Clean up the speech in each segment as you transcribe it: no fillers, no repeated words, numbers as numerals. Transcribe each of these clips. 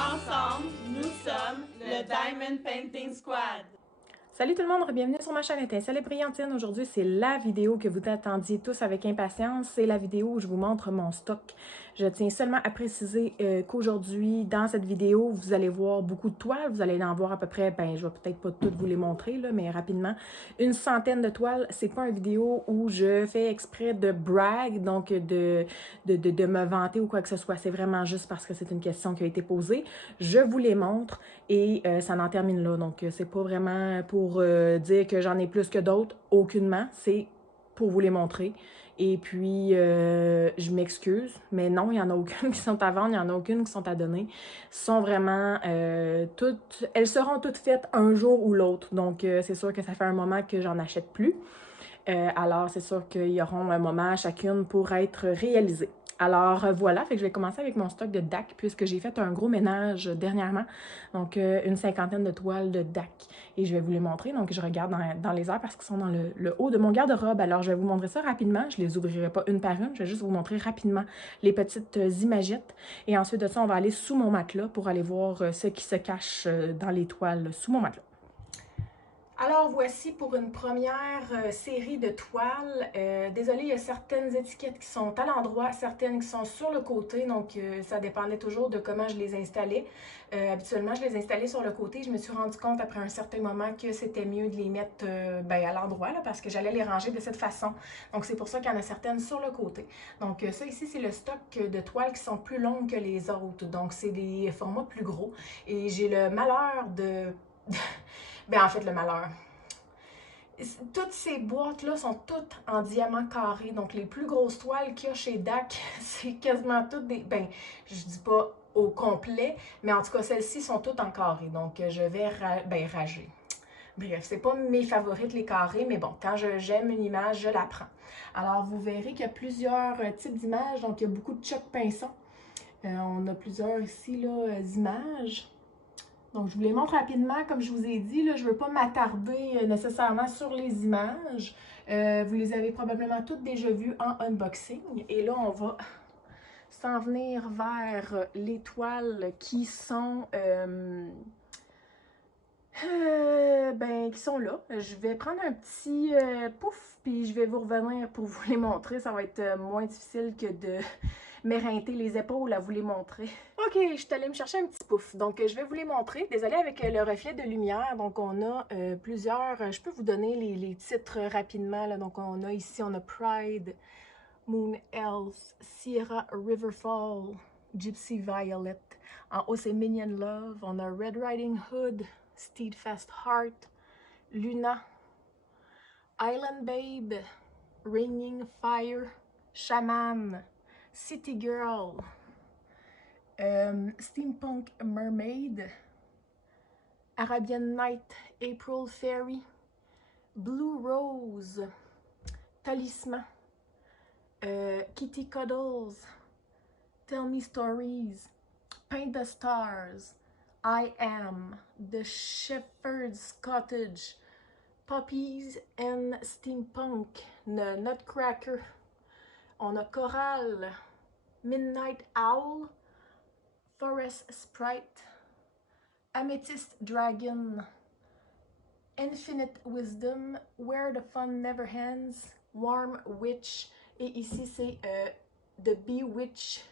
Ensemble, nous sommes le Diamond Painting Squad. Salut tout le monde, bienvenue sur ma chaîne Étincelle et Brillantine. Aujourd'hui, c'est la vidéo que vous attendiez tous avec impatience. C'est la vidéo où je vous montre mon stock. Je tiens seulement à préciser qu'aujourd'hui, dans cette vidéo, vous allez voir beaucoup de toiles. Vous allez en voir à peu près, je vais peut-être pas toutes vous les montrer, là, mais rapidement, une centaine de toiles. C'est pas une vidéo où je fais exprès de brag, donc de me vanter ou quoi que ce soit. C'est vraiment juste parce que c'est une question qui a été posée. Je vous les montre et ça en termine là. Donc, c'est pas vraiment pour dire que j'en ai plus que d'autres, aucunement. C'est pour vous les montrer. Et puis, je m'excuse, mais non, il n'y en a aucune qui sont à vendre, il n'y en a aucune qui sont à donner. Sont vraiment toutes, elles seront toutes faites un jour ou l'autre. Donc, c'est sûr que ça fait un moment que j'en achète plus. Alors, c'est sûr qu'il y aura un moment à chacune pour être réalisée. Alors voilà, fait que je vais commencer avec mon stock de DAC puisque j'ai fait un gros ménage dernièrement. Donc une cinquantaine de toiles de DAC. Et je vais vous les montrer. Donc je regarde dans les airs parce qu'ils sont dans le haut de mon garde-robe. Alors je vais vous montrer ça rapidement. Je ne les ouvrirai pas une par une. Je vais juste vous montrer rapidement les petites imagettes. Et ensuite de ça, on va aller sous mon matelas pour aller voir ce qui se cache dans les toiles sous mon matelas. Alors voici pour une première série de toiles. Désolée, il y a certaines étiquettes qui sont à l'endroit, certaines qui sont sur le côté, donc ça dépendait toujours de comment je les installais. Habituellement, je les installais sur le côté. Je me suis rendu compte après un certain moment que c'était mieux de les mettre à l'endroit parce que j'allais les ranger de cette façon. Donc c'est pour ça qu'il y en a certaines sur le côté. Donc ça ici, c'est le stock de toiles qui sont plus longues que les autres. Donc c'est des formats plus gros. Et j'ai le malheur de... en fait, le malheur. Toutes ces boîtes-là sont toutes en diamant carré. Donc, les plus grosses toiles qu'il y a chez DAC, c'est quasiment toutes des... je dis pas au complet, mais en tout cas, celles-ci sont toutes en carré. Donc, je vais rager. Bref, c'est pas mes favorites, les carrés, mais bon, quand j'aime une image, je la prends. Alors, vous verrez qu'il y a plusieurs types d'images. Donc, il y a beaucoup de choc-pinçons. On a plusieurs ici, là, images. Donc, je vous les montre rapidement. Comme je vous ai dit, là, je ne veux pas m'attarder nécessairement sur les images. Vous les avez probablement toutes déjà vues en unboxing. Et là, on va s'en venir vers les toiles qui sont, qui sont là. Je vais prendre un petit pouf, puis je vais vous revenir pour vous les montrer. Ça va être moins difficile que de m'éreinter les épaules à vous les montrer. Ok, je suis allée me chercher un petit pouf. Donc, je vais vous les montrer. Désolée avec le reflet de lumière. Donc, on a plusieurs... je peux vous donner les titres rapidement. Là. Donc, on a ici, on a Pride, Moon Elves, Sierra Riverfall, Gypsy Violet. En haut, c'est Minion Love. On a Red Riding Hood, Steadfast Heart, Luna, Island Babe, Raining Fire, Shaman, City Girl, Steampunk Mermaid, Arabian Night, April Fairy, Blue Rose, Talisman, Kitty Cuddles, Tell Me Stories, Paint the Stars, I Am, The Shepherd's Cottage, Puppies and Steampunk, Nutcracker. On a Coral, Midnight Owl, Forest Sprite, Amethyst Dragon, Infinite Wisdom, Where the Fun Never Ends, Warm Witch, et ici c'est The Bewitch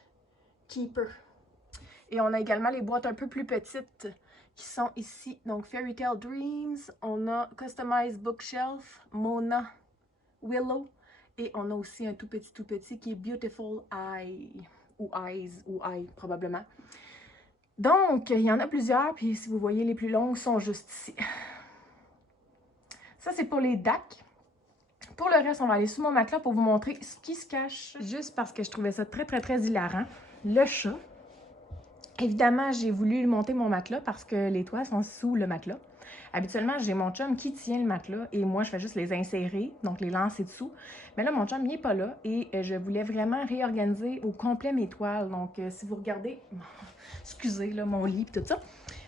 Keeper. Et on a également les boîtes un peu plus petites qui sont ici. Donc Fairy Tale Dreams, on a Customized Bookshelf, Mona, Willow, et on a aussi un tout petit qui est Beautiful Eye, ou Eyes, ou Eye probablement. Donc, il y en a plusieurs, puis si vous voyez, les plus longues sont juste ici. Ça, c'est pour les DAC. Pour le reste, on va aller sous mon matelas pour vous montrer ce qui se cache. Juste parce que je trouvais ça très hilarant. Le chat. Évidemment, j'ai voulu monter mon matelas parce que les toiles sont sous le matelas. Habituellement, j'ai mon chum qui tient le matelas et moi, je fais juste les insérer, donc les lancer dessous. Mais là, mon chum, il n'est pas là et je voulais vraiment réorganiser au complet mes toiles. Donc, si vous regardez, excusez, là, mon lit et tout ça.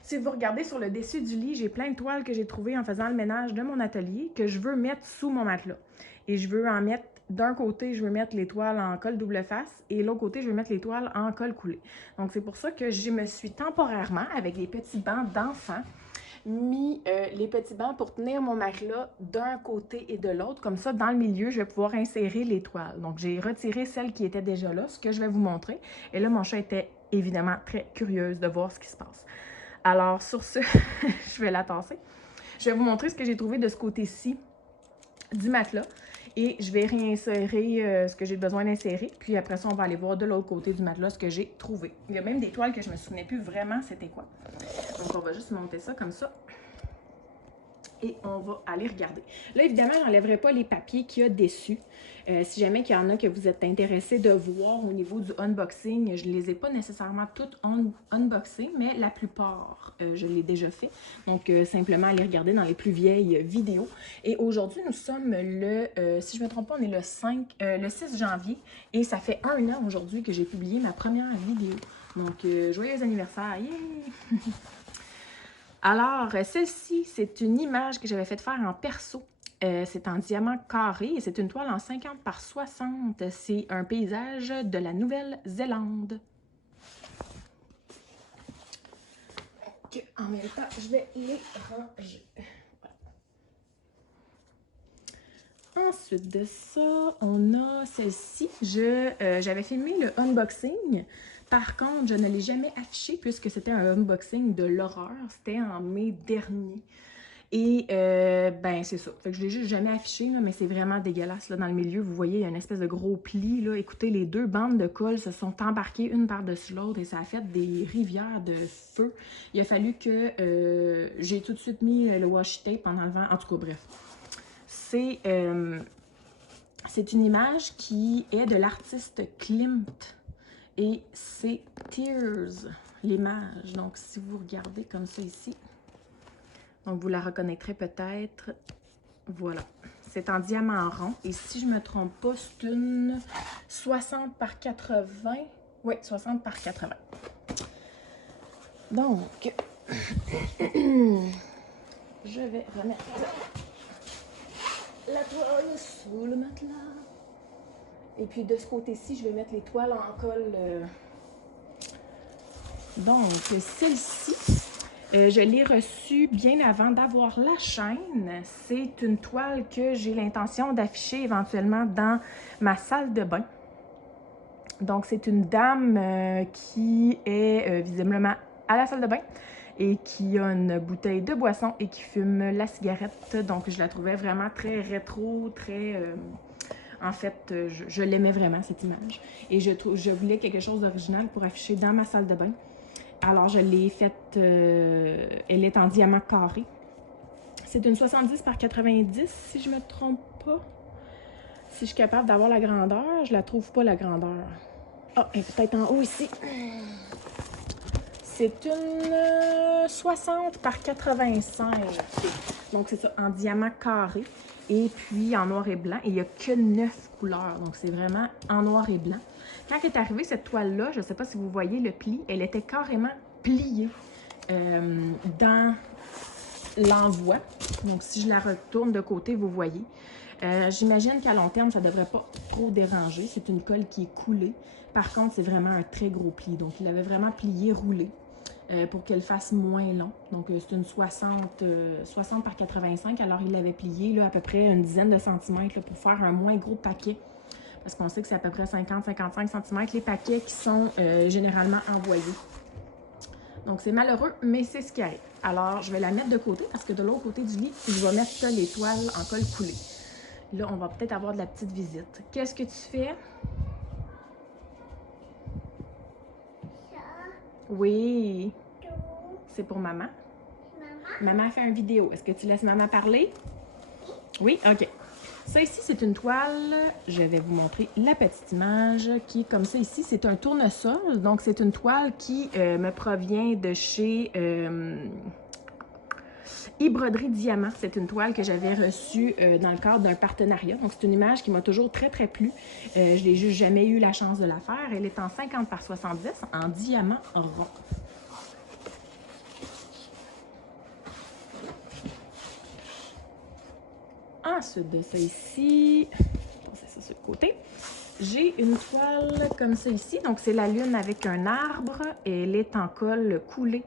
Si vous regardez sur le dessus du lit, j'ai plein de toiles que j'ai trouvées en faisant le ménage de mon atelier que je veux mettre sous mon matelas. Et je veux en mettre d'un côté, je veux mettre les toiles en colle double face et l'autre côté, je veux mettre les toiles en colle coulée. Donc, c'est pour ça que je me suis temporairement, avec les petits bancs d'enfants, mis les petits bancs pour tenir mon matelas d'un côté et de l'autre. Comme ça, dans le milieu, je vais pouvoir insérer les toiles. Donc, j'ai retiré celles qui étaient déjà là, ce que je vais vous montrer. Et là, mon chat était évidemment très curieuse de voir ce qui se passe. Alors, sur ce, je vais la tasser. Je vais vous montrer ce que j'ai trouvé de ce côté-ci du matelas. Et je vais réinsérer ce que j'ai besoin d'insérer. Puis après ça, on va aller voir de l'autre côté du matelas ce que j'ai trouvé. Il y a même des toiles que je ne me souvenais plus vraiment c'était quoi. Donc, on va juste monter ça comme ça. Et on va aller regarder. Là, évidemment, je n'enlèverai pas les papiers qu'il y a dessus. Si jamais il y en a que vous êtes intéressés de voir au niveau du unboxing, je ne les ai pas nécessairement toutes unboxées, mais la plupart, je l'ai déjà fait. Donc, simplement aller regarder dans les plus vieilles vidéos. Et aujourd'hui, nous sommes le, si je ne me trompe pas, on est le 6 janvier. Et ça fait 1 an aujourd'hui que j'ai publié ma première vidéo. Donc, joyeux anniversaire! Yeah! Alors, celle-ci, c'est une image que j'avais fait faire en perso. C'est en diamant carré et c'est une toile en 50 par 60. C'est un paysage de la Nouvelle-Zélande. En même temps, je vais les ranger. Ensuite de ça, on a celle-ci. J'avais filmé le unboxing. Par contre, je ne l'ai jamais affiché puisque c'était un unboxing de l'horreur. C'était en mai dernier. Et ben c'est ça. Fait que je l'ai juste jamais affiché, là, mais c'est vraiment dégueulasse. Là, dans le milieu, vous voyez, il y a une espèce de gros pli. Là. Écoutez, les deux bandes de colle se sont embarquées une par-dessus l'autre et ça a fait des rivières de feu. Il a fallu que j'ai tout de suite mis le washi tape en enlevant. En tout cas, bref. C'est une image qui est de l'artiste Klimt. Et c'est Tears, l'image. Donc, si vous regardez comme ça ici, donc vous la reconnaîtrez peut-être. Voilà. C'est en diamant rond. Et si je ne me trompe pas, c'est une 60 par 80. Oui, 60 par 80. Donc, je vais remettre la toile sous le matelas. Et puis de ce côté-ci, je vais mettre les toiles en colle. Donc, celle-ci, je l'ai reçue bien avant d'avoir la chaîne. C'est une toile que j'ai l'intention d'afficher éventuellement dans ma salle de bain. Donc, c'est une dame qui est visiblement à la salle de bain et qui a une bouteille de boisson et qui fume la cigarette. Donc, je la trouvais vraiment très rétro, très... En fait, je l'aimais vraiment, cette image. Et je voulais quelque chose d'original pour afficher dans ma salle de bain. Alors, je l'ai faite... elle est en diamant carré. C'est une 70 par 90, si je ne me trompe pas. Si je suis capable d'avoir la grandeur, je la trouve pas, la grandeur. Ah, elle est peut-être en haut ici. C'est une 60 par 85. Donc, c'est ça, en diamant carré. Et puis en noir et blanc. Et il n'y a que 9 couleurs. Donc, c'est vraiment en noir et blanc. Quand est arrivée cette toile-là, je ne sais pas si vous voyez le pli, elle était carrément pliée dans l'envoi. Donc, si je la retourne de côté, vous voyez. J'imagine qu'à long terme, ça ne devrait pas trop déranger. C'est une colle qui est coulée. Par contre, c'est vraiment un très gros pli. Donc, il avait vraiment plié, roulé. Pour qu'elle fasse moins long. Donc, c'est une 60 par 85. Alors, il l'avait plié là, à peu près une dizaine de centimètres là, pour faire un moins gros paquet. Parce qu'on sait que c'est à peu près 50-55 cm les paquets qui sont généralement envoyés. Donc, c'est malheureux, mais c'est ce qui arrive. Alors, je vais la mettre de côté parce que de l'autre côté du lit, je vais mettre les toiles en colle coulée. Là, on va peut-être avoir de la petite visite. Qu'est-ce que tu fais? Oui. C'est pour maman. Maman fait une vidéo. Est-ce que tu laisses maman parler? Oui? OK. Ça ici, c'est une toile. Je vais vous montrer la petite image qui est comme ça ici. C'est un tournesol. Donc, c'est une toile qui me provient de chez Broderie Diamant. C'est une toile que j'avais reçue dans le cadre d'un partenariat. Donc, c'est une image qui m'a toujours très, très plu. Je n'ai juste jamais eu la chance de la faire. Elle est en 50 par 70 en diamant rond. Ensuite de ça ici, c'est ça sur le côté. J'ai une toile comme ça ici. Donc, c'est la lune avec un arbre. Et elle est en colle coulé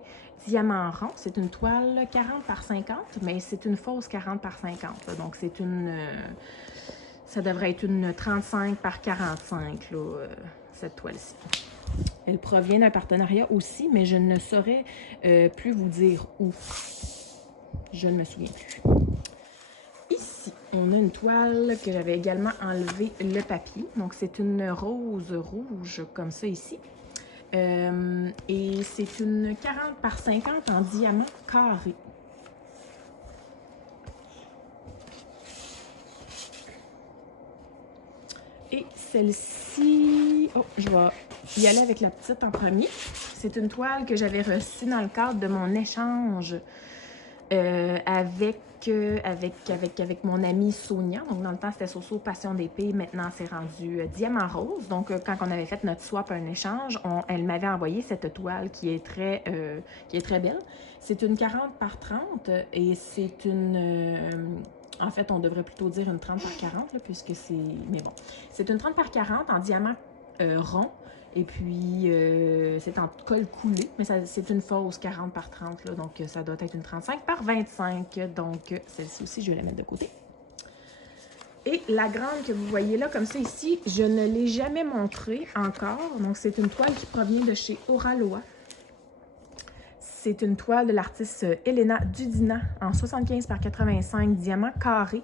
diamant rond. C'est une toile 40 par 50, mais c'est une fausse 40 par 50. Là. Donc, c'est une... ça devrait être une 35 par 45, là, cette toile-ci. Elle provient d'un partenariat aussi, mais je ne saurais plus vous dire où. Je ne me souviens plus. Ici, on a une toile que j'avais également enlevé le papier. Donc, c'est une rose rouge comme ça ici. Et c'est une 40 par 50 en diamant carré. Et celle-ci, oh, je vais y aller avec la petite en premier. C'est une toile que j'avais reçue dans le cadre de mon échange avec mon amie Sonia. Donc, dans le temps, c'était Soso Passion d'épée. Maintenant, c'est rendu Diamant Rose. Donc, quand on avait fait notre swap, un échange, elle m'avait envoyé cette toile qui est très belle. C'est une 40 par 30 et c'est une... en fait, on devrait plutôt dire une 30 par 40, là, puisque c'est... Mais bon. C'est une 30 par 40 en diamant rond. Et puis, c'est en colle coulée, mais c'est une fausse 40 par 30, là, donc ça doit être une 35 par 25. Donc, celle-ci aussi, je vais la mettre de côté. Et la grande que vous voyez là, comme ça ici, je ne l'ai jamais montrée encore. Donc, c'est une toile qui provient de chez Oraloa. C'est une toile de l'artiste Elena Dudina en 75 par 85 diamant carré.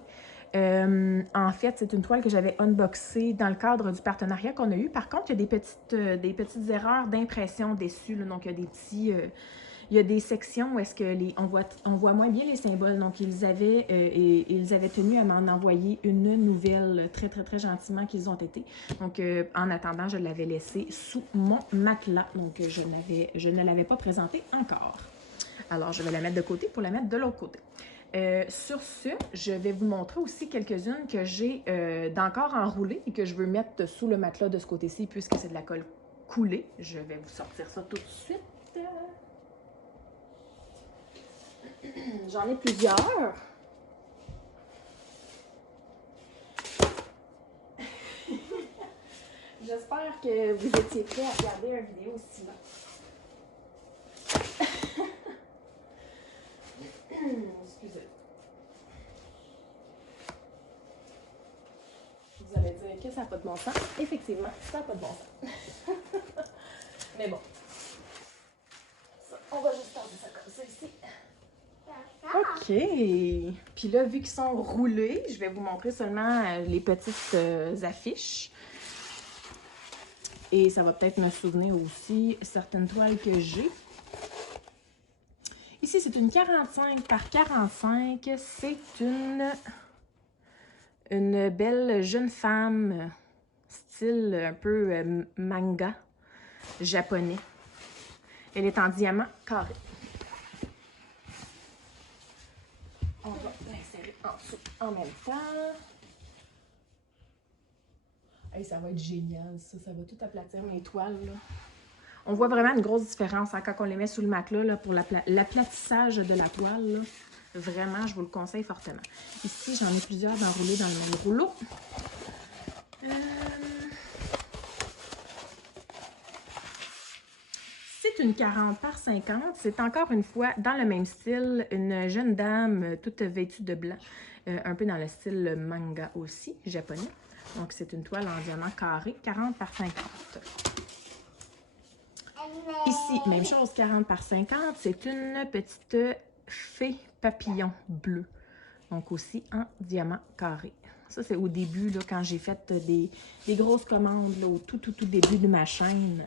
En fait, c'est une toile que j'avais unboxée dans le cadre du partenariat qu'on a eu. Par contre, il y a des petites erreurs d'impression dessus. Là. Donc, il y a des sections où est-ce que on voit moins bien les symboles. Donc, ils avaient tenu à m'en envoyer une nouvelle très, très, très gentiment qu'ils ont été. Donc, en attendant, je l'avais laissée sous mon matelas. Donc, je ne l'avais pas présentée encore. Alors, je vais la mettre de côté pour la mettre de l'autre côté. Sur ce, je vais vous montrer aussi quelques-unes que j'ai d'encore enroulées et que je veux mettre sous le matelas de ce côté-ci puisque c'est de la colle coulée. Je vais vous sortir ça tout de suite. J'en ai plusieurs. J'espère que vous étiez prêts à regarder une vidéo aussi long. Excusez. Vous allez dire que ça n'a pas de bon sens. Effectivement, ça n'a pas de bon sens. Mais bon. Ça, on va juste faire ça comme ça ici. OK. Puis là, vu qu'ils sont roulés, je vais vous montrer seulement les petites affiches. Et ça va peut-être me souvenir aussi certaines toiles que j'ai. Ici, c'est une 45 par 45. C'est une belle jeune femme, style un peu manga japonais. Elle est en diamant carré. On va l'insérer en dessous en même temps. Hey, ça va être génial, ça. Ça va tout aplatir mes toiles, là. On voit vraiment une grosse différence hein, quand on les met sous le matelas là, pour l'aplatissage de la toile. Là. Vraiment, je vous le conseille fortement. Ici, j'en ai plusieurs d'enroulés dans le même rouleau. C'est une 40 par 50. C'est encore une fois dans le même style. Une jeune dame toute vêtue de blanc. Un peu dans le style manga aussi, japonais. Donc, c'est une toile en diamant carré, 40 par 50. Ici, même chose, 40 par 50. C'est une petite fée papillon bleu. Donc, aussi en diamant carré. Ça, c'est au début, là, quand j'ai fait des grosses commandes, là, au tout début de ma chaîne.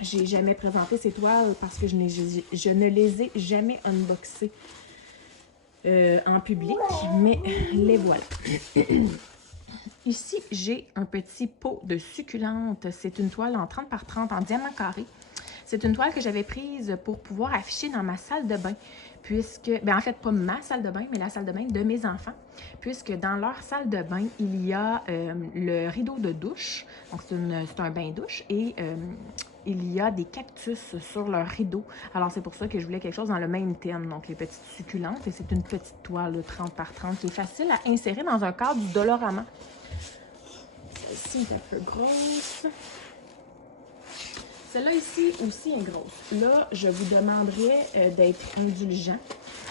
J'ai jamais présenté ces toiles parce que je ne les ai jamais unboxées en public, mais les voilà. Ici, j'ai un petit pot de succulente. C'est une toile en 30 par 30 en diamant carré. C'est une toile que j'avais prise pour pouvoir afficher dans ma salle de bain. Puisque, en fait, pas ma salle de bain, mais la salle de bain de mes enfants. Puisque dans leur salle de bain, il y a le rideau de douche. Donc, c'est un bain-douche. Et il y a des cactus sur leur rideau. Alors, c'est pour ça que je voulais quelque chose dans le même thème. Donc, les petites succulentes. Et c'est une petite toile de 30 par 30 qui est facile à insérer dans un cadre du Dolorama. Celle-ci est un peu grosse. Celle-là ici aussi est grosse. Là, je vous demanderais d'être indulgent.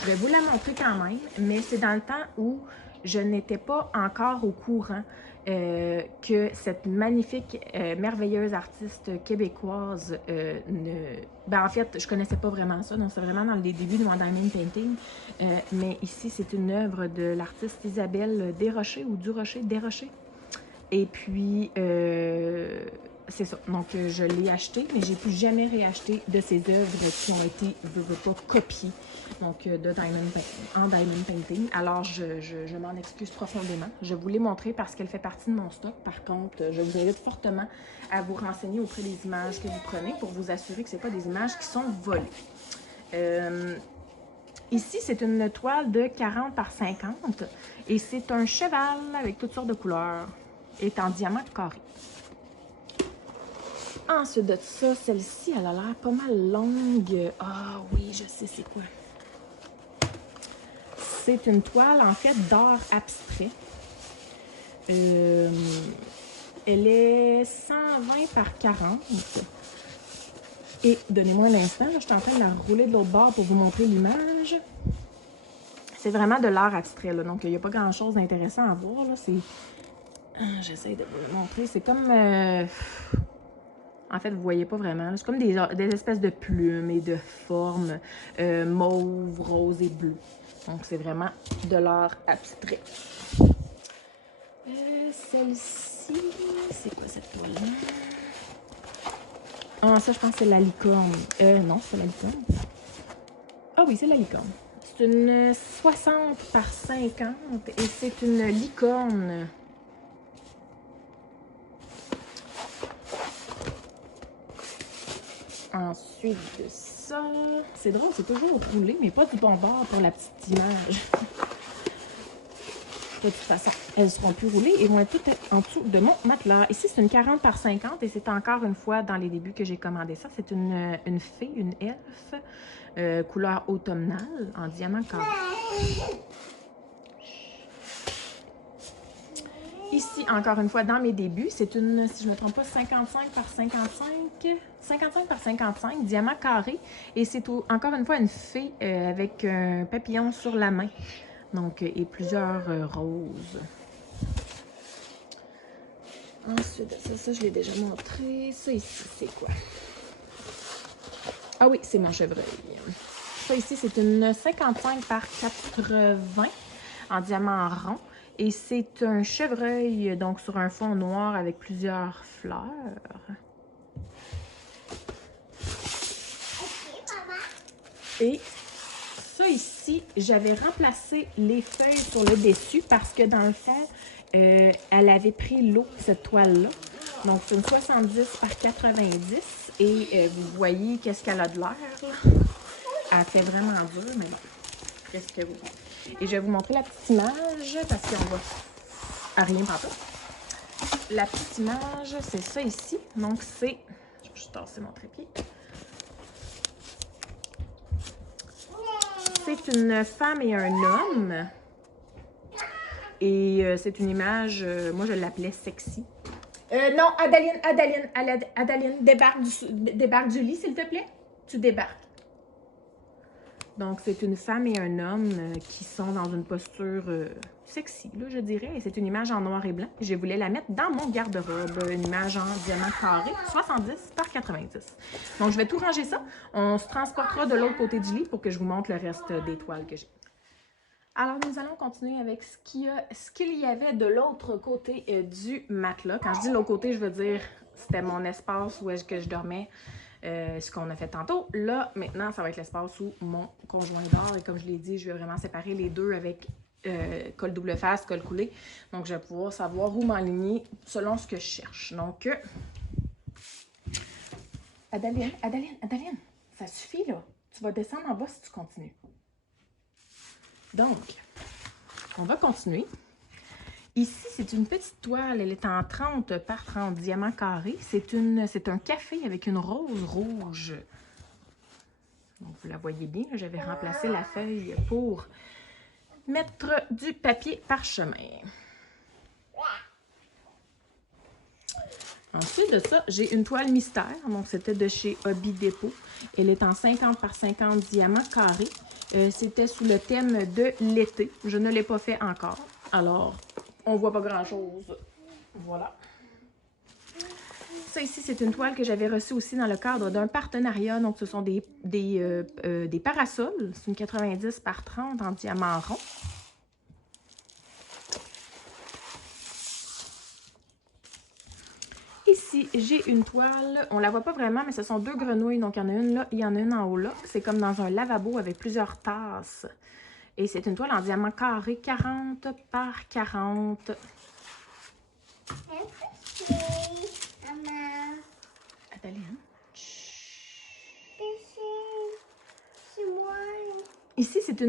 Je vais vous la montrer quand même, mais c'est dans le temps où je n'étais pas encore au courant que cette magnifique, merveilleuse artiste québécoise Ben, en fait, je connaissais pas vraiment ça, donc c'est vraiment dans les débuts de mon diamond painting. Mais ici, c'est une œuvre de l'artiste Isabelle Desrochers ou Durocher, Desrochers. Et puis, c'est ça. Donc, je l'ai acheté, mais j'ai plus jamais réacheté de ces œuvres qui ont été, je veux pas, copiées, donc en diamond painting. Alors, je m'en excuse profondément. Je vous l'ai montré parce qu'elle fait partie de mon stock. Par contre, je vous invite fortement à vous renseigner auprès des images que vous prenez pour vous assurer que ce n'est pas des images qui sont volées. Ici, c'est une toile de 40 par 50 et c'est un cheval avec toutes sortes de couleurs. Elle est en diamant carré. Ensuite de ça, celle-ci, elle a l'air pas mal longue. Ah oui, je sais c'est quoi. C'est une toile, en fait, d'art abstrait. Elle est 120 par 40. Et, donnez-moi un instant, je suis en train de la rouler de l'autre bord pour vous montrer l'image. C'est vraiment de l'art abstrait, là, donc il n'y a pas grand-chose d'intéressant à voir. J'essaie de vous le montrer. C'est comme... En fait, vous ne voyez pas vraiment. C'est comme des espèces de plumes et de formes mauve, rose et bleu. Donc, c'est vraiment de l'art abstrait. Celle-ci, c'est quoi cette toile-là? Ah, ça, je pense que c'est la licorne. Non, c'est la licorne. Ah oui, c'est la licorne. C'est une 60 par 50 et c'est une licorne. Ensuite de ça, c'est drôle, c'est toujours roulé, mais pas du bon bord pour la petite image. De toute façon, elles seront plus roulées et vont être toutes en dessous de mon matelas. Ici, c'est une 40 par 50 et c'est encore une fois dans les débuts que j'ai commandé ça. C'est une fée, une elfe, couleur automnale, en diamant carré. Ici, encore une fois, dans mes débuts, c'est une, si je ne me trompe pas, 55 par 55, 55 par 55, diamant carré. Et c'est encore une fois une fée avec un papillon sur la main. Donc, et plusieurs roses. Ensuite, ça, je l'ai déjà montré. Ça ici, c'est quoi? Ah oui, c'est mon chevreuil. Ça ici, c'est une 55 par 80 en diamant rond. Et c'est un chevreuil, donc sur un fond noir avec plusieurs fleurs. Et ça ici, j'avais remplacé les feuilles sur le dessus parce que dans le fond, elle avait pris l'eau, cette toile-là. Donc, c'est une 70 par 90. Et vous voyez qu'est-ce qu'elle a de l'air, là. Elle fait vraiment dur, mais bon. Qu'est-ce que vous... Et je vais vous montrer la petite image parce qu'on va à rien partout. La petite image, c'est ça ici. Donc, c'est... Je vais juste tasser mon trépied. C'est une femme et un homme. Et c'est une image, moi je l'appelais sexy. Non, Adaline, débarque du lit, s'il te plaît. Tu débarques. Donc, c'est une femme et un homme qui sont dans une posture sexy, là, je dirais. Et c'est une image en noir et blanc. Je voulais la mettre dans mon garde-robe. Une image en diamant carré, 70 par 90. Donc, je vais tout ranger ça. On se transportera de l'autre côté du lit pour que je vous montre le reste des toiles que j'ai. Alors, nous allons continuer avec ce qu'il y avait de l'autre côté du matelas. Quand je dis l'autre côté, je veux dire, c'était mon espace où est-ce que je dormais. Ce qu'on a fait tantôt. Là, maintenant, ça va être l'espace où mon conjoint dort. Et comme je l'ai dit, je vais vraiment séparer les deux avec colle double face, colle coulée. Donc, je vais pouvoir savoir où m'aligner selon ce que je cherche. Donc, Adaline, ça suffit, là. Tu vas descendre en bas si tu continues. Donc, on va continuer. Ici, c'est une petite toile. Elle est en 30 par 30 diamants carrés. C'est un café avec une rose rouge. Donc, vous la voyez bien. J'avais remplacé la feuille pour mettre du papier parchemin. Ensuite de ça, j'ai une toile mystère. Donc, c'était de chez Hobby Depot. Elle est en 50 par 50 diamants carrés. C'était sous le thème de l'été. Je ne l'ai pas fait encore. Alors, on voit pas grand-chose. Voilà. Ça ici, c'est une toile que j'avais reçue aussi dans le cadre d'un partenariat. Donc, ce sont des parasols. C'est une 90 par 30 en diamant rond. Ici, j'ai une toile. On la voit pas vraiment, mais ce sont deux grenouilles. Donc, il y en a une là, il y en a une en haut là. C'est comme dans un lavabo avec plusieurs tasses. Et c'est une toile en diamant carré, 40 par 40. Adeline. Ici, c'est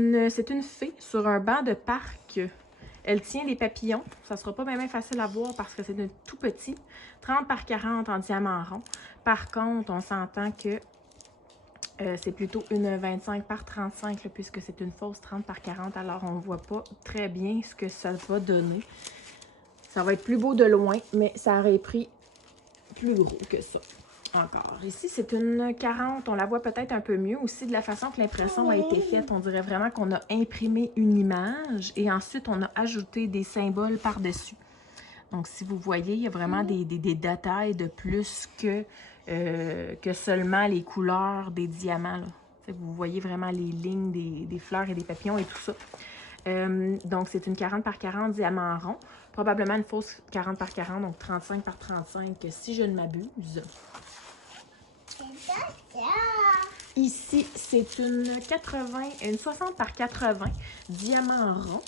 une fée sur un banc de parc. Elle tient des papillons. Ça ne sera pas bien facile à voir parce que c'est tout petit. 30 par 40 en diamant rond. Par contre, on s'entend que c'est plutôt une 25 par 35 là, puisque c'est une fausse 30 par 40. Alors, on ne voit pas très bien ce que ça va donner. Ça va être plus beau de loin, mais ça aurait pris plus gros que ça. Encore. Ici, c'est une 40. On la voit peut-être un peu mieux aussi de la façon que l'impression a été faite. On dirait vraiment qu'on a imprimé une image et ensuite, on a ajouté des symboles par-dessus. Donc, si vous voyez, il y a vraiment des détails de plus que seulement les couleurs des diamants. Là. Vous voyez vraiment les lignes des fleurs et des papillons et tout ça. Donc, c'est une 40 par 40 diamant rond. Probablement une fausse 40 par 40, donc 35 par 35, si je ne m'abuse. Ici, c'est une 60 par 80 diamant rond.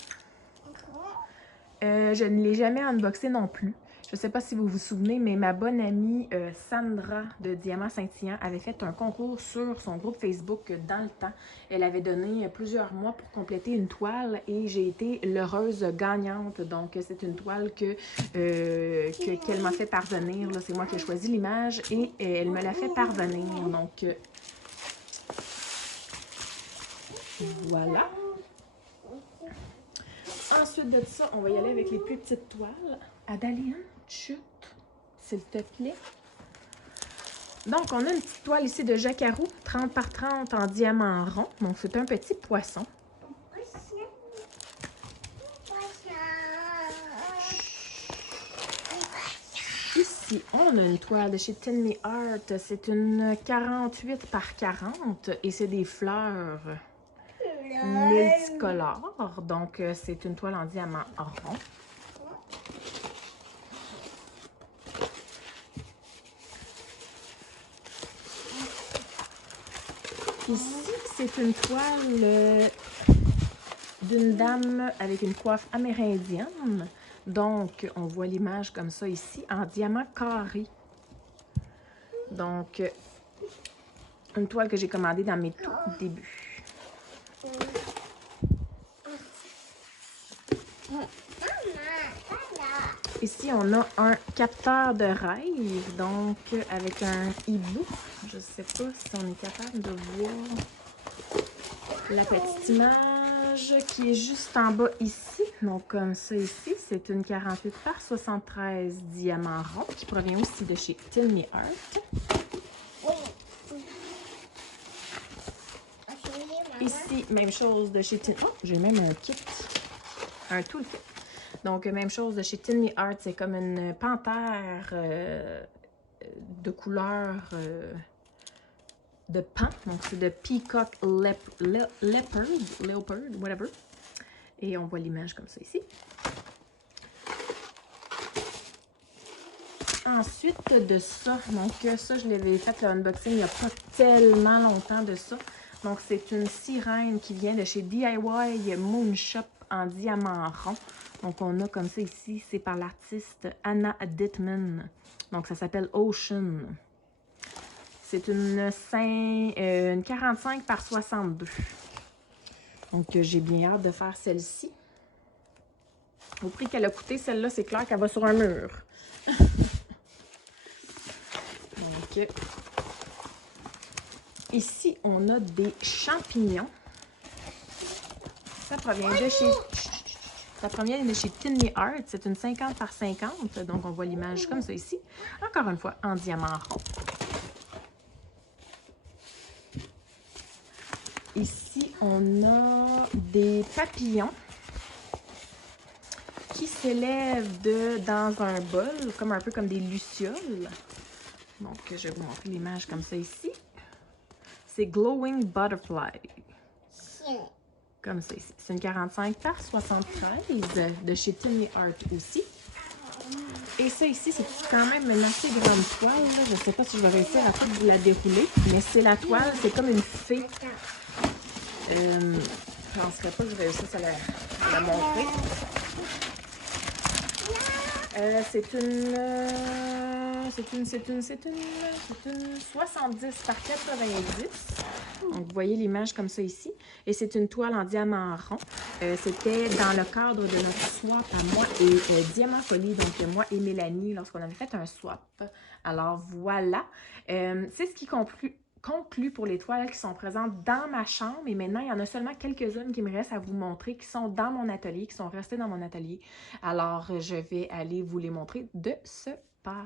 Je ne l'ai jamais unboxé non plus. Je ne sais pas si vous vous souvenez, mais ma bonne amie Sandra de Diamant Scintillant avait fait un concours sur son groupe Facebook dans le temps. Elle avait donné plusieurs mois pour compléter une toile et j'ai été l'heureuse gagnante. Donc, c'est une toile qu'elle m'a fait parvenir. C'est moi qui ai choisi l'image et elle me l'a fait parvenir. Donc, voilà. Ensuite de ça, on va y aller avec les plus petites toiles. Adeline, chut, s'il te plaît. Donc, on a une petite toile ici de Jacarou, 30 par 30 en diamant rond. Donc, c'est un petit poisson. Ici, on a une toile de chez Tin Me Art. C'est une 48 par 40 et c'est des fleurs multicolores. Donc, c'est une toile en diamant rond. Ici, c'est une toile d'une dame avec une coiffe amérindienne. Donc, on voit l'image comme ça ici, en diamant carré. Donc, une toile que j'ai commandée dans mes tout débuts. Ici, on a un capteur de rêve, donc avec un hibou. Je ne sais pas si on est capable de voir la petite image qui est juste en bas ici. Donc, comme ça ici, c'est une 48 par 73 diamant rond qui provient aussi de chez Tin Me Art. Ici, même chose de chez Tin... Oh, j'ai même un kit, un toolkit. Donc, même chose de chez Tin Me Art, c'est comme une panthère de couleur de pan. Donc, c'est de Peacock Leopard, whatever. Et on voit l'image comme ça ici. Ensuite de ça, donc ça, je l'avais fait le unboxing il n'y a pas tellement longtemps de ça. Donc, c'est une sirène qui vient de chez DIY Moon Shop en diamant rond. Donc, on a comme ça ici, c'est par l'artiste Anna Dittman. Donc, ça s'appelle Ocean. C'est une 45 par 62. Donc, j'ai bien hâte de faire celle-ci. Au prix qu'elle a coûté, celle-là, c'est clair qu'elle va sur un mur. Donc, ici, on a des champignons. Ça provient de chez... La première est de chez Tinley Art. C'est une 50 par 50. Donc, on voit l'image comme ça ici. Encore une fois, en diamant rond. Ici, on a des papillons qui s'élèvent dans un bol, comme un peu comme des lucioles. Donc, je vais vous montrer l'image comme ça ici. C'est Glowing Butterfly. Comme ça ici. C'est une 45 par 73 de chez Tinley Art aussi. Et ça ici, c'est quand même une assez grande toile. Là. Je ne sais pas si je vais réussir à tout vous la dérouler, mais c'est la toile, c'est comme une fée. Je ne penserais pas que je réussisse à la montrer. C'est une 70 par 90. Donc, vous voyez l'image comme ça ici. Et c'est une toile en diamant rond. C'était dans le cadre de notre swap à moi et Diamant Folie, donc moi et Mélanie, lorsqu'on avait fait un swap. Alors, voilà. C'est ce qui conclut pour les toiles qui sont présentes dans ma chambre. Et maintenant, il y en a seulement quelques-unes qui me restent à vous montrer, qui sont dans mon atelier, qui sont restées dans mon atelier. Alors, je vais aller vous les montrer de ce pas.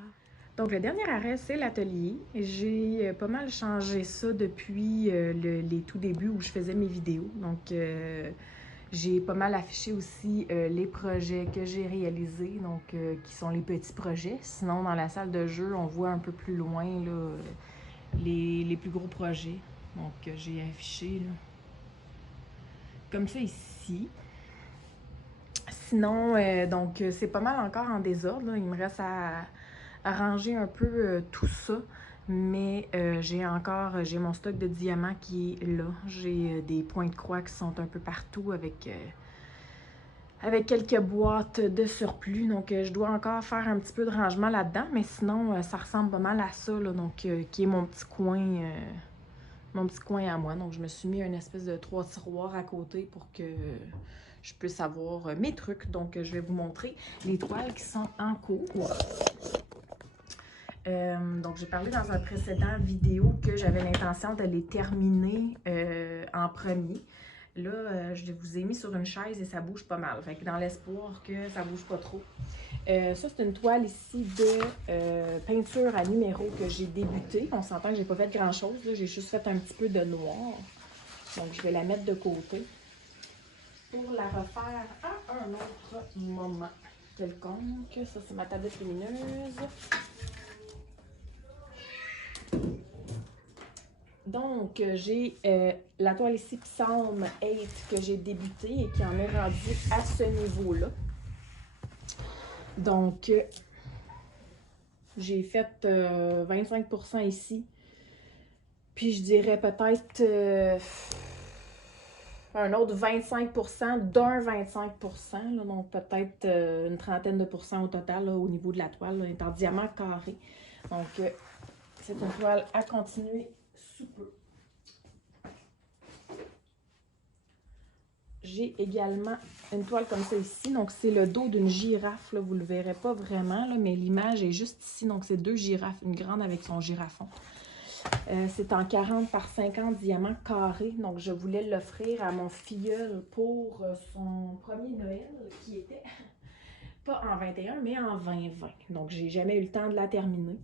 Donc, le dernier arrêt, c'est l'atelier. J'ai pas mal changé ça depuis les tout débuts où je faisais mes vidéos. Donc, j'ai pas mal affiché aussi les projets que j'ai réalisés, donc qui sont les petits projets. Sinon, dans la salle de jeu, on voit un peu plus loin là, les plus gros projets. Donc, j'ai affiché là, comme ça ici. Sinon, donc, c'est pas mal encore en désordre. Là. Il me reste à ranger un peu tout ça. Mais j'ai mon stock de diamants qui est là. J'ai des points de croix qui sont un peu partout avec quelques boîtes de surplus. Donc, je dois encore faire un petit peu de rangement là-dedans. Mais sinon, ça ressemble pas mal à ça. Là, donc, qui est mon petit coin à moi. Donc, je me suis mis une espèce de 3 tiroirs à côté pour que je puisse avoir mes trucs. Donc, je vais vous montrer les toiles qui sont en cours. Donc, j'ai parlé dans un précédent vidéo que j'avais l'intention de les terminer en premier. Là, je vous ai mis sur une chaise et ça bouge pas mal. Fait que dans l'espoir que ça bouge pas trop. Ça, c'est une toile ici de peinture à numéro que j'ai débuté. On s'entend que j'ai pas fait grand-chose. J'ai juste fait un petit peu de noir. Donc, je vais la mettre de côté pour la refaire à un autre moment quelconque. Ça, c'est ma tablette lumineuse. Donc, j'ai la toile ici Psalm 8 que j'ai débuté et qui en est rendue à ce niveau-là. Donc, j'ai fait 25% ici. Puis, je dirais peut-être un autre 25% d'un 25%. Là, donc, peut-être une trentaine de pourcents au total là, au niveau de la toile. Là, elle est en diamant carré. Donc, c'est une toile à continuer sous peu. J'ai également une toile comme ça ici. Donc, c'est le dos d'une girafe. Là. Vous ne le verrez pas vraiment, là, mais l'image est juste ici. Donc, c'est 2 girafes. Une grande avec son girafon. C'est en 40 par 50 diamants carrés. Donc, je voulais l'offrir à mon filleul pour son premier Noël, qui était pas en 21, mais en 2020. Donc, j'ai jamais eu le temps de la terminer.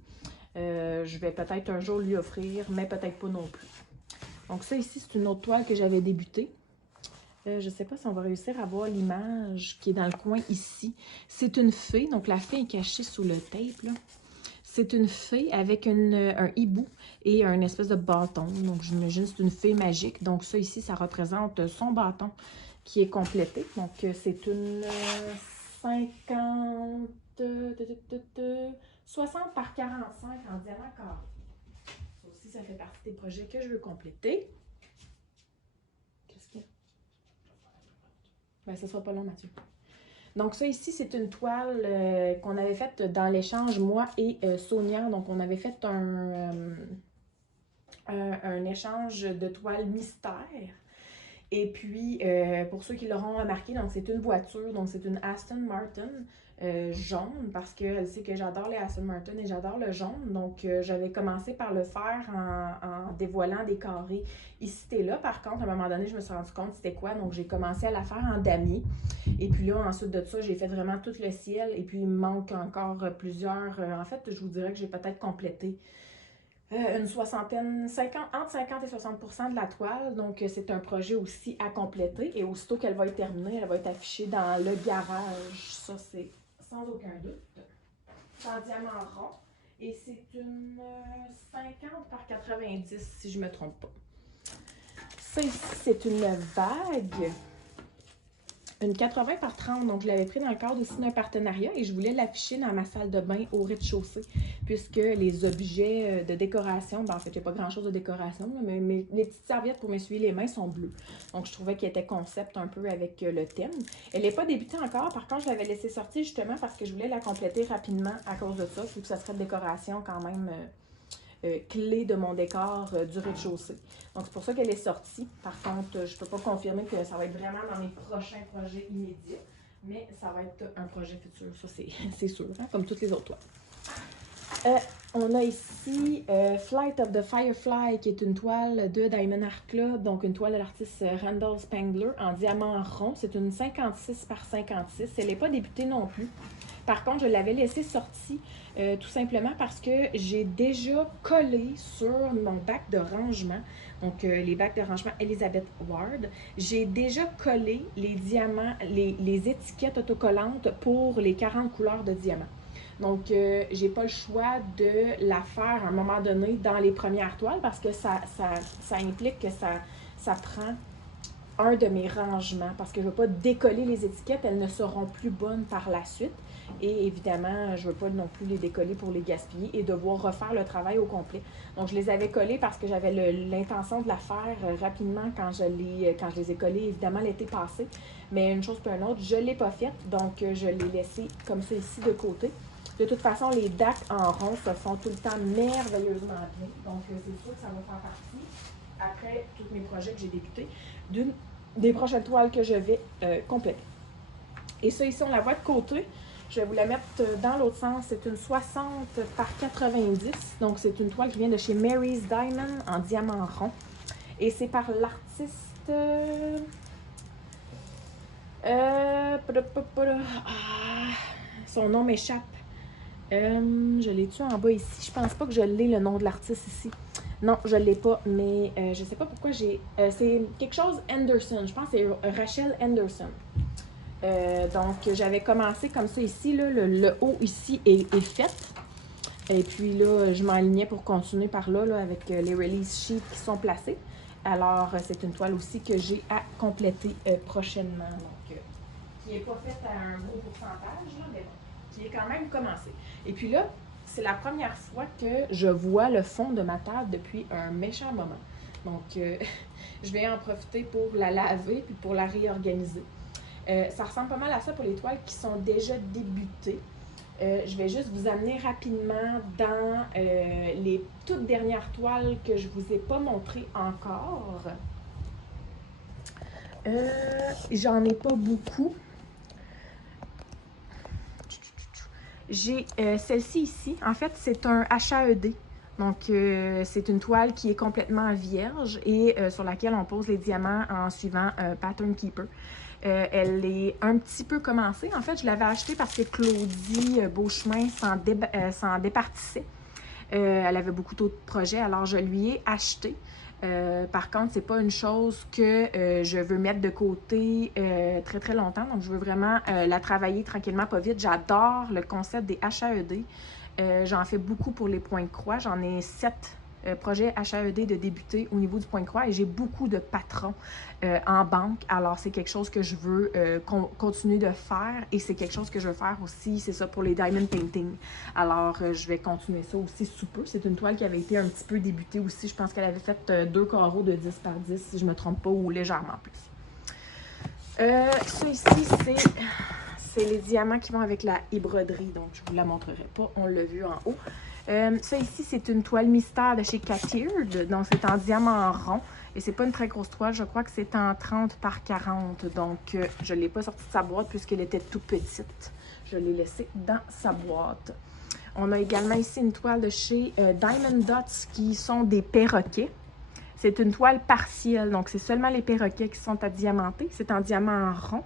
Je vais peut-être un jour lui offrir, mais peut-être pas non plus. Donc, ça ici, c'est une autre toile que j'avais débutée. Je ne sais pas si on va réussir à voir l'image qui est dans le coin ici. C'est une fée, donc la fée est cachée sous le tape. C'est une fée avec un hibou et un espèce de bâton. Donc j'imagine que c'est une fée magique. Donc ça ici, ça représente son bâton qui est complété. Donc c'est une 60 par 45 en diamant carré. Ça aussi, ça fait partie des projets que je veux compléter. Qu'est-ce qu'il y a? Ben, ce sera pas long, Mathieu. Donc, ça ici, c'est une toile qu'on avait faite dans l'échange, moi et Sonia. Donc, on avait fait un échange de toiles mystère. Et puis, pour ceux qui l'auront remarqué, donc c'est une voiture, donc c'est une Aston Martin jaune, parce qu'elle sait que j'adore les Aston Martin et j'adore le jaune. Donc, j'avais commencé par le faire en dévoilant des carrés ici et là. Par contre, à un moment donné, je me suis rendu compte c'était quoi. Donc, j'ai commencé à la faire en damier. Et puis là, ensuite de ça, j'ai fait vraiment tout le ciel. Et puis, il me manque encore plusieurs. En fait, je vous dirais que j'ai peut-être complété une soixantaine, 50, entre 50 et 60% de la toile. Donc, c'est un projet aussi à compléter. Et aussitôt qu'elle va être terminée, elle va être affichée dans le garage. Ça, c'est sans aucun doute. C'est en diamant rond. Et c'est une 50 par 90, si je ne me trompe pas. Ça ici, c'est une vague. Une 80 par 30, donc je l'avais pris dans le cadre aussi d'un partenariat et je voulais l'afficher dans ma salle de bain au rez-de-chaussée puisque les objets de décoration, ben en fait, il n'y a pas grand-chose de décoration, mais les petites serviettes pour m'essuyer les mains sont bleues. Donc, je trouvais qu'elle était concept un peu avec le thème. Elle n'est pas débutée encore, par contre, je l'avais laissée sortir justement parce que je voulais la compléter rapidement à cause de ça. Je trouve que ça serait de décoration quand même clé de mon décor du rez-de-chaussée. Donc, c'est pour ça qu'elle est sortie. Par contre, je ne peux pas confirmer que ça va être vraiment dans mes prochains projets immédiats, mais ça va être un projet futur, ça c'est sûr, hein, comme toutes les autres toiles. On a ici Flight of the Firefly, qui est une toile de Diamond Art Club, donc une toile de l'artiste Randall Spangler en diamant rond. C'est une 56 par 56. Elle n'est pas débutée non plus. Par contre, je l'avais laissée sortie tout simplement parce que j'ai déjà collé sur mon bac de rangement, donc les bacs de rangement Elizabeth Ward, j'ai déjà collé les diamants, les étiquettes autocollantes pour les 40 couleurs de diamants. Donc, j'ai pas le choix de la faire à un moment donné dans les premières toiles parce que ça implique que ça prend un de mes rangements parce que je ne veux pas décoller les étiquettes, elles ne seront plus bonnes par la suite. Et évidemment, je ne veux pas non plus les décoller pour les gaspiller et devoir refaire le travail au complet. Donc, je les avais collées parce que j'avais l'intention de la faire rapidement quand je les ai collées, évidemment, l'été passé. Mais une chose puis une autre, je ne l'ai pas faite, donc je l'ai laissée comme ça ici de côté. De toute façon, les dacs en rond se font tout le temps merveilleusement bien. Donc, c'est sûr que ça va faire partie, après tous mes projets que j'ai débutés, des prochaines toiles que je vais compléter. Et ça, ici, on la voit de côté. Je vais vous la mettre dans l'autre sens. C'est une 60 par 90. Donc, c'est une toile qui vient de chez Mary's Diamond en diamant rond. Et c'est par l'artiste... son nom m'échappe. Je l'ai-tu en bas ici? Je pense pas que je l'ai, le nom de l'artiste ici. Non, je ne l'ai pas, mais je ne sais pas pourquoi j'ai... c'est quelque chose Anderson. Je pense que c'est Rachel Anderson. Donc, j'avais commencé comme ça ici. Là, le haut ici est fait. Et puis là, je m'alignais pour continuer par là, avec les release sheets qui sont placés. Alors, c'est une toile aussi que j'ai à compléter prochainement. Donc, qui n'est pas faite à un gros pourcentage, là, mais bon, qui est quand même commencé. Et puis là, c'est la première fois que je vois le fond de ma table depuis un méchant moment. Donc, je vais en profiter pour la laver puis pour la réorganiser. Ça ressemble pas mal à ça pour les toiles qui sont déjà débutées. Je vais juste vous amener rapidement dans les toutes dernières toiles que je ne vous ai pas montrées encore. J'en ai pas beaucoup. J'ai celle-ci ici. En fait, c'est un HAED. Donc, c'est une toile qui est complètement vierge et sur laquelle on pose les diamants en suivant Pattern Keeper. Elle est un petit peu commencée. En fait, je l'avais achetée parce que Claudie Beauchemin s'en départissait. Elle avait beaucoup d'autres projets, alors je lui ai acheté. Par contre, c'est pas une chose que je veux mettre de côté très très longtemps. Donc, je veux vraiment la travailler tranquillement, pas vite. J'adore le concept des HAED. J'en fais beaucoup pour les points de croix. J'en ai 7 projets HAED de débuter au niveau du point de croix et j'ai beaucoup de patrons en banque. Alors, c'est quelque chose que je veux continuer de faire et c'est quelque chose que je veux faire aussi, c'est ça pour les Diamond Painting. Alors, je vais continuer ça aussi sous peu. C'est une toile qui avait été un petit peu débutée aussi. Je pense qu'elle avait fait 2 carreaux de 10 par 10, si je ne me trompe pas, ou légèrement plus. Ça ici, c'est les diamants qui vont avec la broderie, donc je ne vous la montrerai pas, on l'a vu en haut. Ça ici, c'est une toile mystère de chez Catiered, donc c'est en diamant rond. Et c'est pas une très grosse toile, je crois que c'est en 30 par 40. Donc, je ne l'ai pas sortie de sa boîte puisqu'elle était tout petite. Je l'ai laissée dans sa boîte. On a également ici une toile de chez Diamond Dots qui sont des perroquets. C'est une toile partielle, donc c'est seulement les perroquets qui sont à diamanter. C'est en diamant rond.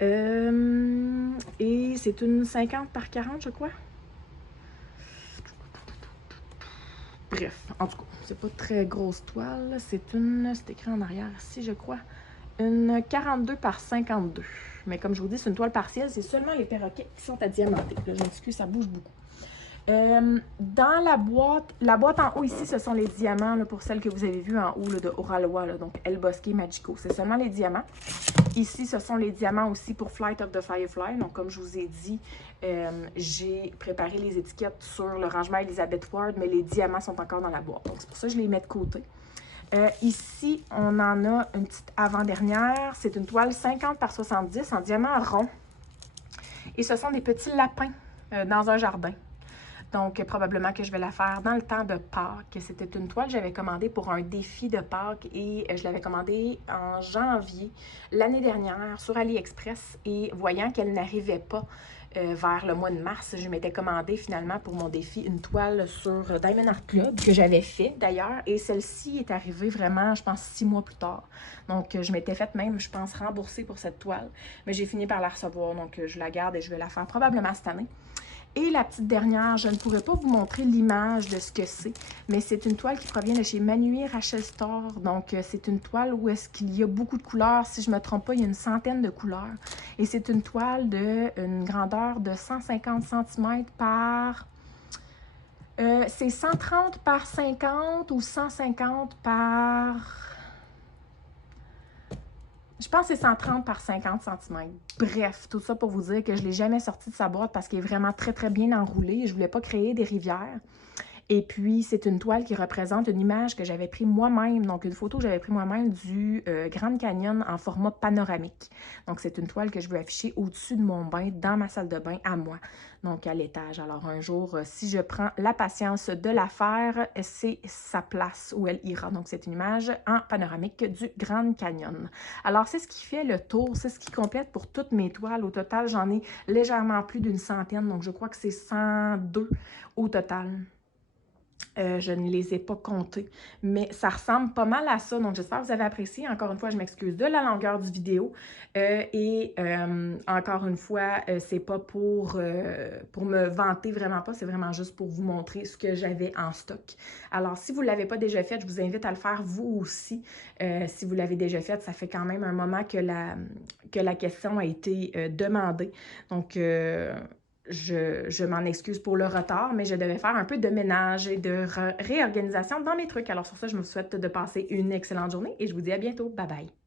Et c'est une 50 par 40, je crois. Bref, en tout cas, c'est pas très grosse toile. C'est écrit en arrière ici, je crois, une 42 par 52. Mais comme je vous dis, c'est une toile partielle, c'est seulement les perroquets qui sont à diamanter. Là, je m'excuse, ça bouge beaucoup. Dans la boîte en haut ici, ce sont les diamants, là, pour celles que vous avez vues en haut là, de Oraloa, là, donc El Bosque Magico. C'est seulement les diamants. Ici, ce sont les diamants aussi pour Flight of the Firefly. Donc, comme je vous ai dit, j'ai préparé les étiquettes sur le rangement Elizabeth Ward, mais les diamants sont encore dans la boîte. Donc, c'est pour ça que je les mets de côté. Ici, on en a une petite avant-dernière. C'est une toile 50 par 70 en diamant rond. Et ce sont des petits lapins dans un jardin. Donc, probablement que je vais la faire dans le temps de Pâques. C'était une toile que j'avais commandée pour un défi de Pâques et je l'avais commandée en janvier l'année dernière sur AliExpress. Et voyant qu'elle n'arrivait pas vers le mois de mars, je m'étais commandé finalement pour mon défi une toile sur Diamond Art Club que j'avais fait d'ailleurs. Et celle-ci est arrivée vraiment, je pense, 6 mois plus tard. Donc, je m'étais fait même, je pense, rembourser pour cette toile. Mais j'ai fini par la recevoir, donc je la garde et je vais la faire probablement cette année. Et la petite dernière, je ne pourrais pas vous montrer l'image de ce que c'est, mais c'est une toile qui provient de chez Manuel Rachel Store. Donc, c'est une toile où est-ce qu'il y a beaucoup de couleurs. Si je ne me trompe pas, il y a une centaine de couleurs. Et c'est une toile d'une grandeur de 150 cm par... c'est 130 par 50 ou 150 par... Je pense que c'est 130 par 50 cm. Bref, tout ça pour vous dire que je ne l'ai jamais sorti de sa boîte parce qu'il est vraiment très, très bien enroulé. Je ne voulais pas créer des rivières. Et puis, c'est une toile qui représente une image que j'avais prise moi-même, donc une photo que j'avais prise moi-même du Grand Canyon en format panoramique. Donc, c'est une toile que je veux afficher au-dessus de mon bain, dans ma salle de bain à moi, donc à l'étage. Alors, un jour, si je prends la patience de la faire, c'est sa place où elle ira. Donc, c'est une image en panoramique du Grand Canyon. Alors, c'est ce qui fait le tour, c'est ce qui complète pour toutes mes toiles. Au total, j'en ai légèrement plus d'une centaine, donc je crois que c'est 102 au total. Je ne les ai pas comptés, mais ça ressemble pas mal à ça. Donc, j'espère que vous avez apprécié. Encore une fois, je m'excuse de la longueur du vidéo. Encore une fois, c'est pas pour me vanter, vraiment pas. C'est vraiment juste pour vous montrer ce que j'avais en stock. Alors, si vous ne l'avez pas déjà fait, je vous invite à le faire vous aussi. Si vous l'avez déjà fait, ça fait quand même un moment que la question a été demandée. Donc, je m'en excuse pour le retard, mais je devais faire un peu de ménage et de réorganisation dans mes trucs. Alors sur ça, je me souhaite de passer une excellente journée et je vous dis à bientôt. Bye bye!